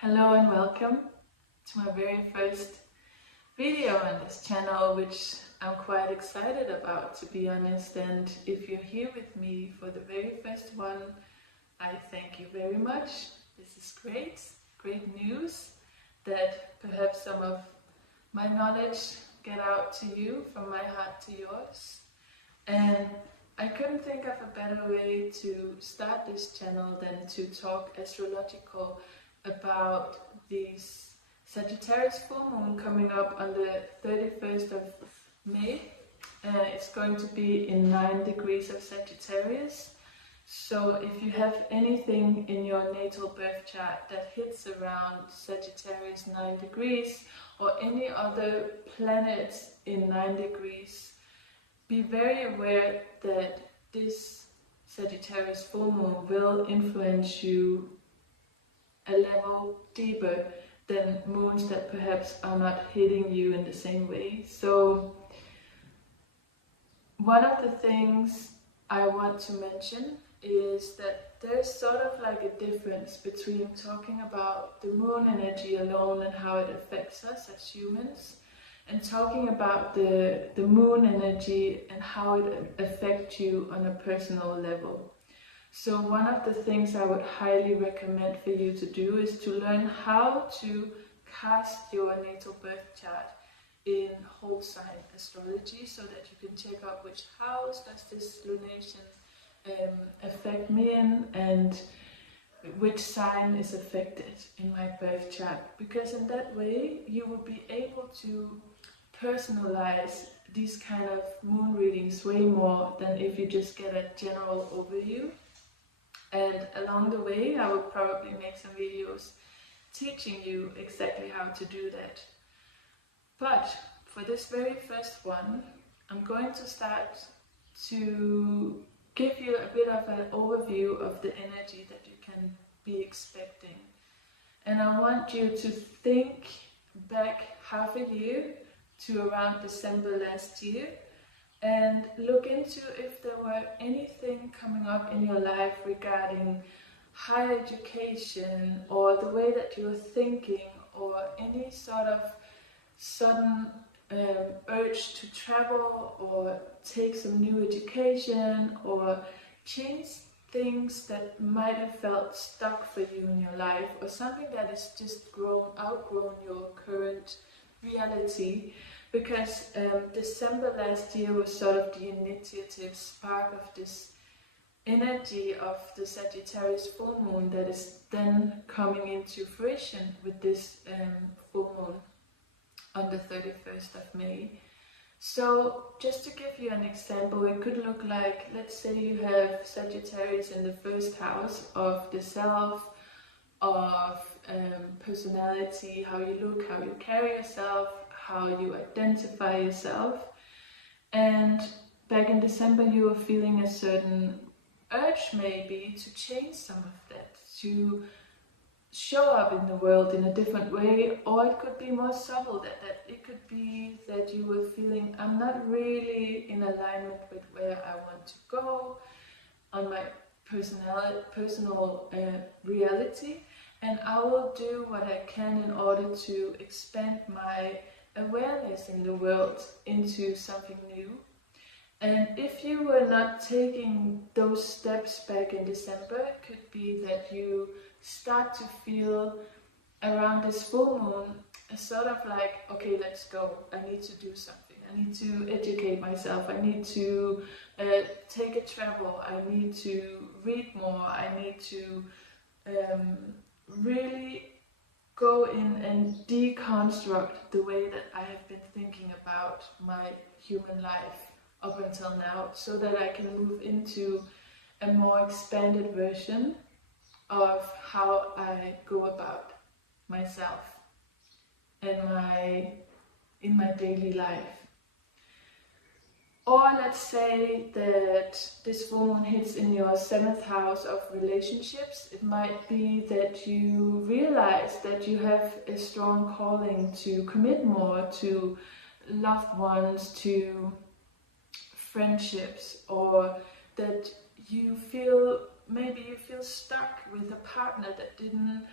Hello and welcome to my very first video on this channel, which I'm quite excited about, to be honest. And if you're here with me for the very first one, I thank you very much. This is great news that perhaps some of my knowledge get out to you from my heart to yours. And I couldn't think of a better way to start this channel than to talk astrological about this Sagittarius Full Moon coming up on the 31st of May. It's going to be in 9 degrees of Sagittarius. So if you have anything in your natal birth chart that hits around Sagittarius 9 degrees or any other planets in 9 degrees, be very aware that this Sagittarius Full Moon will influence you a level deeper than moons that perhaps are not hitting you in the same way. So one of the things I want to mention is that there's sort of like a difference between talking about the moon energy alone and how it affects us as humans, and talking about the moon energy and how it affects you on a personal level. So one of the things I would highly recommend for you to do is to learn how to cast your natal birth chart in whole sign astrology, so that you can check out which house does this lunation affect me in, and which sign is affected in my birth chart. Because in that way you will be able to personalize these kind of moon readings way more than if you just get a general overview. And along the way I will probably make some videos teaching you exactly how to do that. But for this very first one, I'm going to start to give you a bit of an overview of the energy that you can be expecting. And I want you to think back half a year to around December last year, and look into if there were anything coming up in your life regarding higher education, or the way that you're thinking, or any sort of sudden urge to travel or take some new education or change things that might have felt stuck for you in your life, or something that is just outgrown your current reality. Because December last year was sort of the initiative spark of this energy of the Sagittarius full moon that is then coming into fruition with this full moon on the 31st of May. So just to give you an example, it could look like, let's say you have Sagittarius in the first house of the self, of personality, how you look, how you carry yourself, how you identify yourself. And back in December you were feeling a certain urge maybe to change some of that, to show up in the world in a different way. Or it could be more subtle, that it could be that you were feeling, I'm not really in alignment with where I want to go on my personal reality, and I will do what I can in order to expand my awareness in the world into something new. And if you were not taking those steps back in December, it could be that you start to feel around this full moon a sort of like, okay, let's go, I need to do something, I need to educate myself, I need to take a travel, I need to read more, I need to really go in and deconstruct the way that I have been thinking about my human life up until now, so that I can move into a more expanded version of how I go about myself and in my daily life. Or let's say that this full moon hits in your 7th house of relationships. It might be that you realize that you have a strong calling to commit more to loved ones, to friendships, or that you feel, maybe you feel stuck with a partner that didn't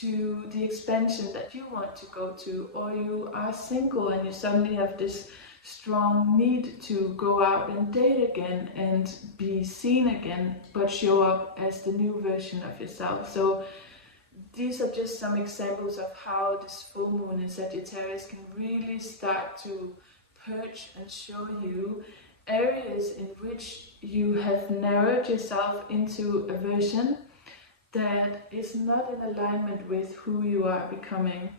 to the expansion that you want to go to, or you are single and you suddenly have this strong need to go out and date again and be seen again, but show up as the new version of yourself. So these are just some examples of how this full moon in Sagittarius can really start to purge and show you areas in which you have narrowed yourself into a version that is not in alignment with who you are becoming.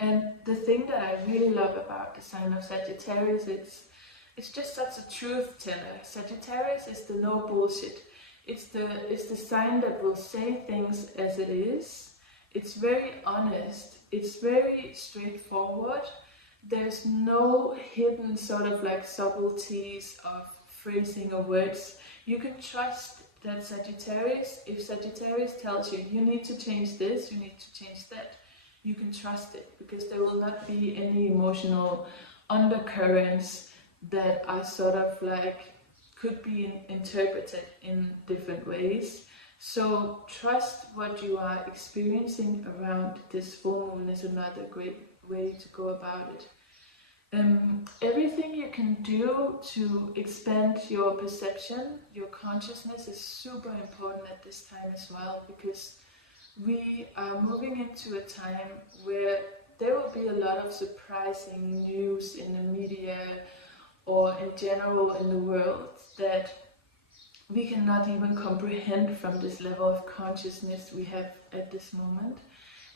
And the thing that I really love about the sign of Sagittarius, it's just such a truth teller. Sagittarius is the no bullshit. It's the sign that will say things as it is. It's very honest. It's very straightforward. There's no hidden sort of like subtleties of phrasing or words. You can trust that Sagittarius, if Sagittarius tells you, you need to change this, you need to change that, you can trust it, because there will not be any emotional undercurrents that are sort of like, could be interpreted in different ways. So trust what you are experiencing around this full moon is another great way to go about it. Everything you can do to expand your perception, your consciousness, is super important at this time as well, because we are moving into a time where there will be a lot of surprising news in the media or in general in the world that we cannot even comprehend from this level of consciousness we have at this moment.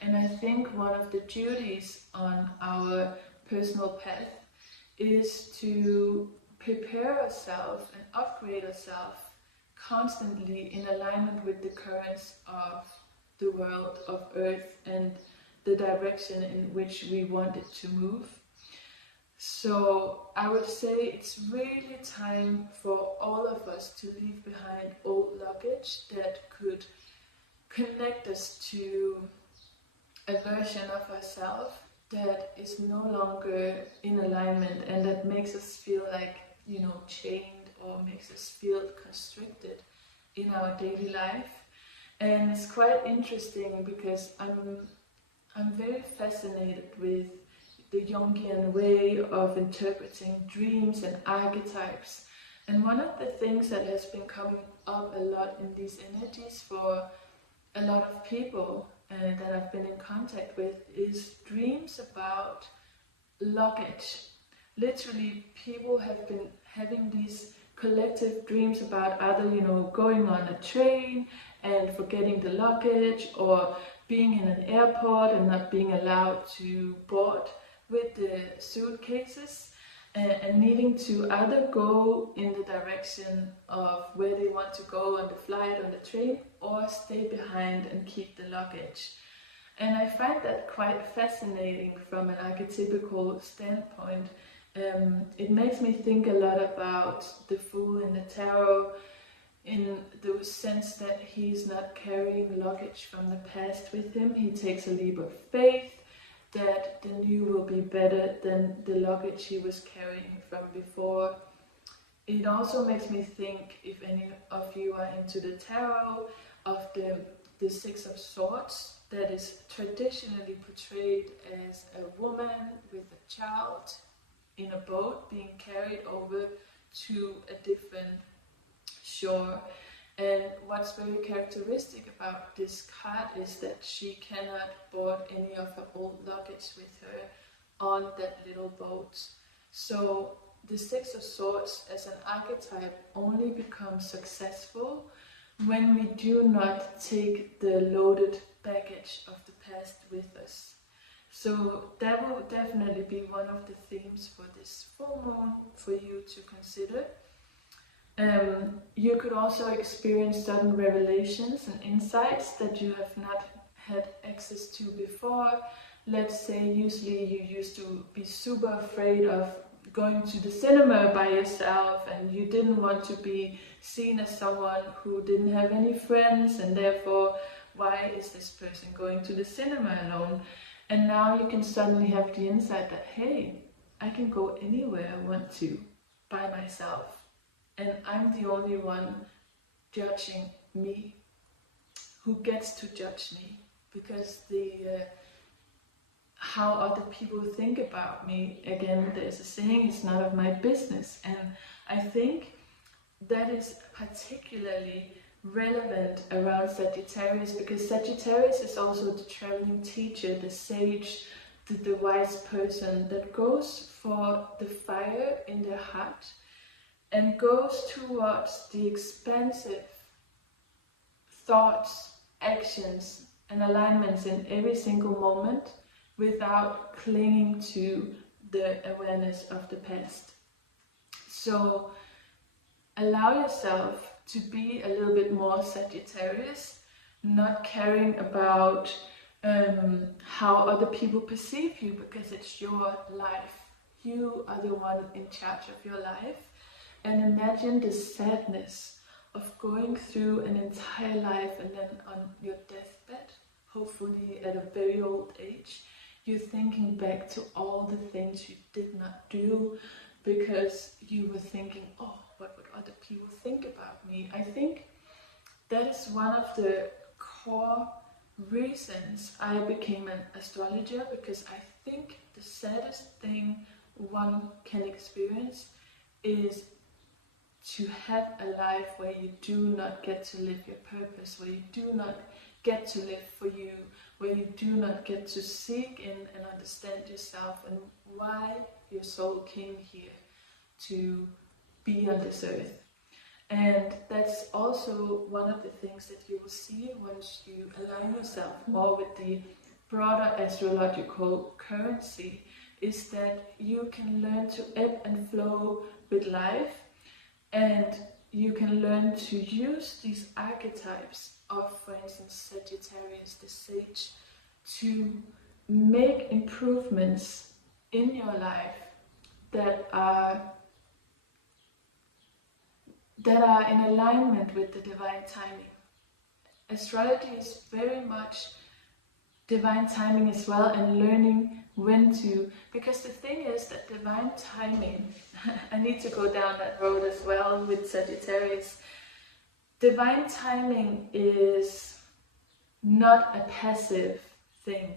And I think one of the duties on our personal path is to prepare ourselves and upgrade ourselves constantly in alignment with the currents of the world, of Earth, and the direction in which we want it to move. So I would say it's really time for all of us to leave behind old luggage that could connect us to a version of ourselves that is no longer in alignment and that makes us feel like, you know, chained or makes us feel constricted in our daily life. And it's quite interesting because I'm very fascinated with the Jungian way of interpreting dreams and archetypes. And one of the things that has been coming up a lot in these energies for a lot of people that I've been in contact with is dreams about luggage. Literally, people have been having these collective dreams about either, you know, going on a train and forgetting the luggage, or being in an airport and not being allowed to board with the suitcases, and needing to either go in the direction of where they want to go on the flight, on the train, or stay behind and keep the luggage. And I find that quite fascinating from an archetypical standpoint. It makes me think a lot about the Fool in the Tarot, in the sense that he's not carrying luggage from the past with him. He takes a leap of faith that the new will be better than the luggage he was carrying from before. It also makes me think, if any of you are into the tarot, of the Six of Swords, that is traditionally portrayed as a woman with a child in a boat being carried over to a different shore. And what's very characteristic about this card is that she cannot board any of her old luggage with her on that little boat. So the Six of Swords as an archetype only becomes successful when we do not take the loaded baggage of the past with us. So that will definitely be one of the themes for this full moon for you to consider. You could also experience certain revelations and insights that you have not had access to before. Let's say usually you used to be super afraid of going to the cinema by yourself, and you didn't want to be seen as someone who didn't have any friends, and therefore, why is this person going to the cinema alone? And now you can suddenly have the insight that, hey, I can go anywhere I want to by myself. And I'm the only one judging me. Who gets to judge me? because how other people think about me, again, there's a saying, it's none of my business. And I think that is particularly relevant around Sagittarius, because Sagittarius is also the traveling teacher, the sage, the wise person that goes for the fire in their heart and goes towards the expansive thoughts, actions and alignments in every single moment without clinging to the awareness of the past. So allow yourself to be a little bit more Sagittarius, not caring about how other people perceive you, because it's your life. You are the one in charge of your life. And imagine the sadness of going through an entire life and then on your deathbed, hopefully at a very old age, you're thinking back to all the things you did not do because you were thinking, oh, what would other people think about me? I think that is one of the core reasons I became an astrologer, because I think the saddest thing one can experience is to have a life where you do not get to live your purpose, where you do not get to live for you, where you do not get to seek in and understand yourself and why your soul came here to be on this earth. And that's also one of the things that you will see once you align yourself more with the broader astrological currency, is that you can learn to ebb and flow with life, and you can learn to use these archetypes of, for instance, Sagittarius, the sage, to make improvements in your life that are in alignment with the divine timing. Astrology is very much divine timing as well, and learning when to, because the thing is that divine timing, I need to go down that road as well with Sagittarius. Divine timing is not a passive thing.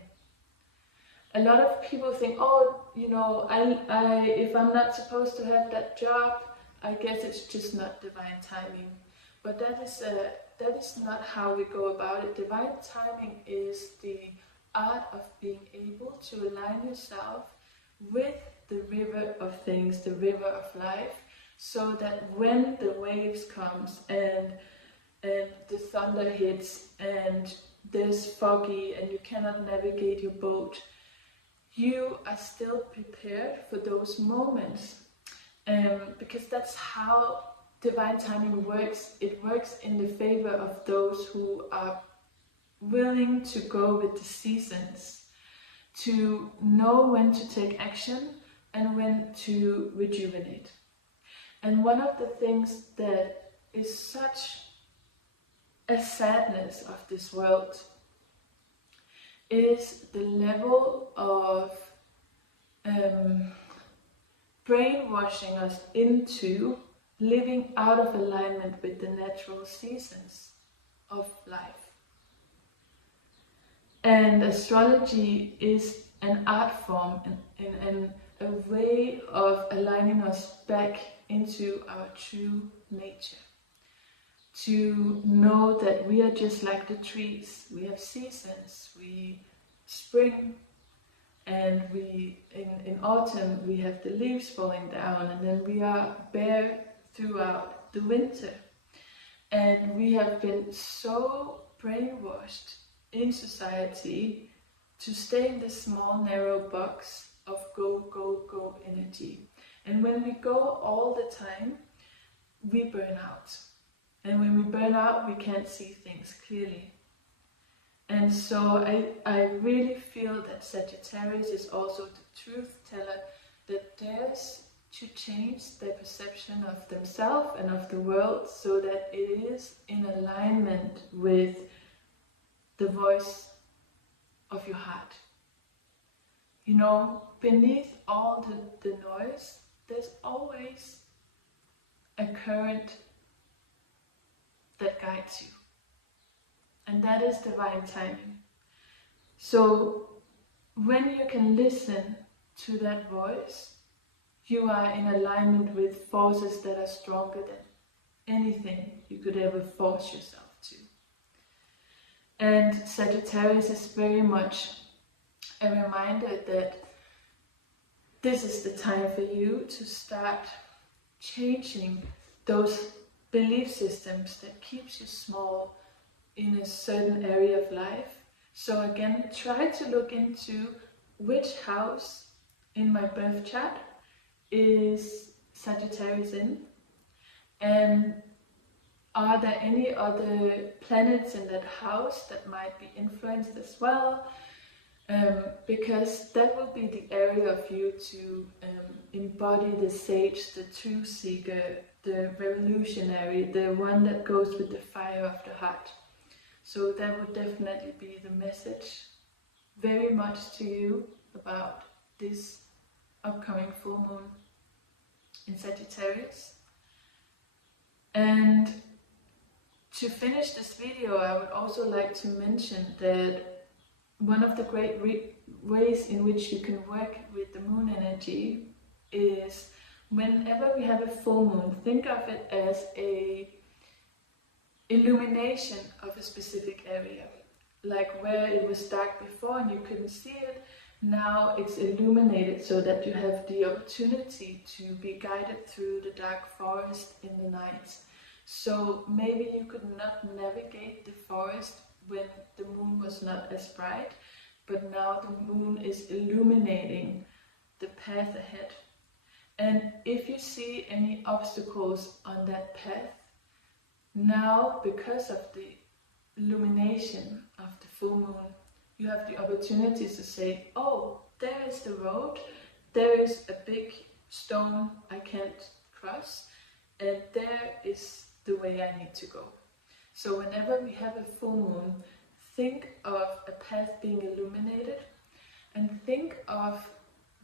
A lot of people think, oh, you know, if I'm not supposed to have that job, I guess it's just not divine timing. But that is not how we go about it. Divine timing is the art of being able to align yourself with the river of things, the river of life, so that when the waves comes and the thunder hits and there's foggy and you cannot navigate your boat, you are still prepared for those moments. Because that's how divine timing works. It works in the favor of those who are willing to go with the seasons, to know when to take action and when to rejuvenate. And one of the things that is such a sadness of this world is the level of brainwashing us into living out of alignment with the natural seasons of life. And astrology is an art form and a way of aligning us back into our true nature. To know that we are just like the trees. We have seasons. We spring, and in autumn we have the leaves falling down, and then we are bare throughout the winter. And we have been so brainwashed in society to stay in this small narrow box of go, go, go energy. And when we go all the time, we burn out. And when we burn out, we can't see things clearly. And so I really feel that Sagittarius is also the truth teller that dares to change their perception of themselves and of the world, so that it is in alignment with the voice of your heart. You know, beneath all the noise, there's always a current that guides you. And that is divine timing. So when you can listen to that voice, you are in alignment with forces that are stronger than anything you could ever force yourself to. And Sagittarius is very much a reminder that this is the time for you to start changing those belief systems that keeps you small in a certain area of life. So again, try to look into which house in my birth chart is Sagittarius in, and are there any other planets in that house that might be influenced as well? Because that will be the area of you to embody the sage, the truth seeker, the revolutionary, the one that goes with the fire of the heart. So that would definitely be the message very much to you about this upcoming full moon in Sagittarius. And to finish this video, I would also like to mention that one of the great ways in which you can work with the moon energy is whenever we have a full moon, think of it as a illumination of a specific area. Like where it was dark before and you couldn't see it, now it's illuminated so that you have the opportunity to be guided through the dark forest in the night. So maybe you could not navigate the forest when the moon was not as bright, but now the moon is illuminating the path ahead. And if you see any obstacles on that path, now because of the illumination of the full moon, you have the opportunity to say, oh, there is the road, there is a big stone I can't cross, and there is the way I need to go. So whenever we have a full moon, think of a path being illuminated, and think of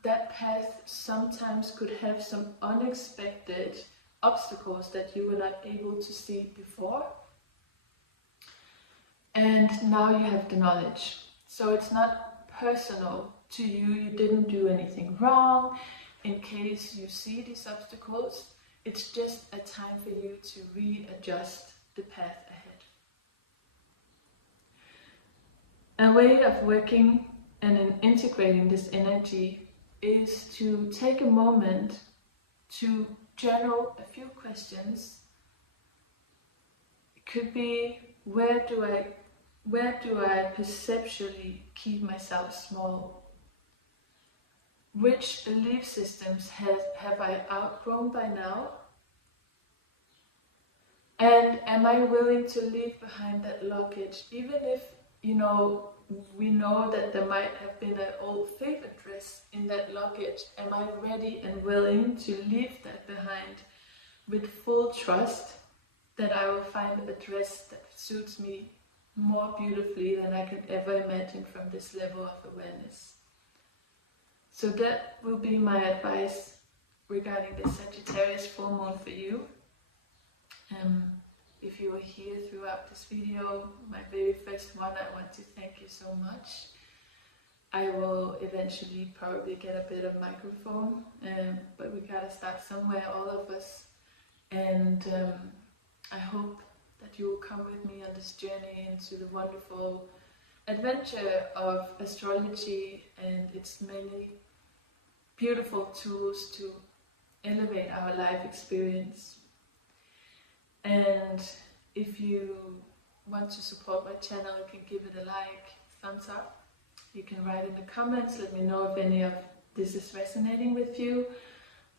that path sometimes could have some unexpected obstacles that you were not able to see before. And now you have the knowledge. So it's not personal to you, you didn't do anything wrong. In case you see these obstacles, it's just a time for you to readjust the path ahead. A way of working and integrating this energy is to take a moment to journal a few questions. It could be, where do I perceptually keep myself small? Which belief systems have I outgrown by now? And am I willing to leave behind that luggage, even if, we know that there might have been an old favorite dress in that luggage? Am I ready and willing to leave that behind with full trust that I will find a dress that suits me more beautifully than I could ever imagine from this level of awareness? So that will be my advice regarding the Sagittarius full moon for you. If you were here throughout this video, my very first one, I want to thank you so much. I will eventually probably get a bit of microphone, but we gotta start somewhere, all of us. And I hope that you will come with me on this journey into the wonderful adventure of astrology and its many beautiful tools to elevate our life experience. And if you want to support my channel, you can give it a like, thumbs up. You can write in the comments, let me know if any of this is resonating with you.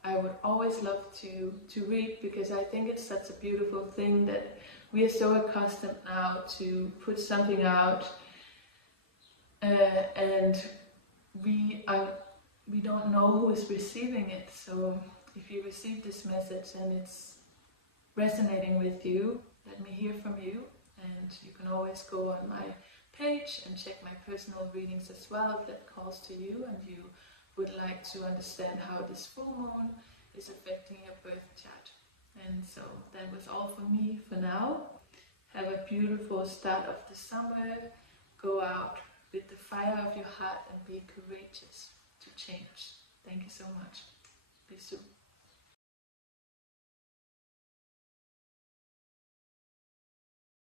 I would always love to read, because I think it's such a beautiful thing that we are so accustomed now to put something out and we don't know who is receiving it. So if you receive this message and it's resonating with you, let me hear from you. And you can always go on my page and check my personal readings as well if that calls to you and you would like to understand how this full moon is affecting your birth chart. And so that was all for me for now. Have a beautiful start of the summer. Go out, with the fire of your heart and be courageous to change. Thank you so much. Be soon.